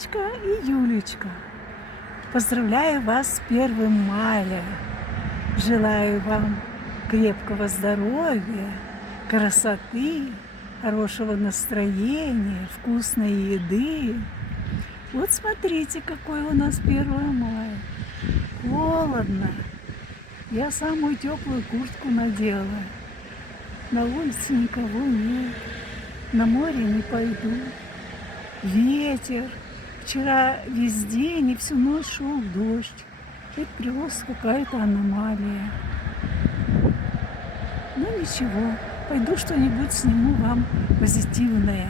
Яночка и Юлечка. Поздравляю вас с 1 мая. Желаю вам крепкого здоровья, красоты, хорошего настроения, вкусной еды. Вот смотрите, какой у нас 1 мая. Холодно. Я самую теплую куртку надела. На улице никого нет. На море не пойду. Ветер. Вчера весь день и всю ночь шел дождь. Это просто какая-то аномалия. Ну ничего, пойду что-нибудь сниму вам позитивное.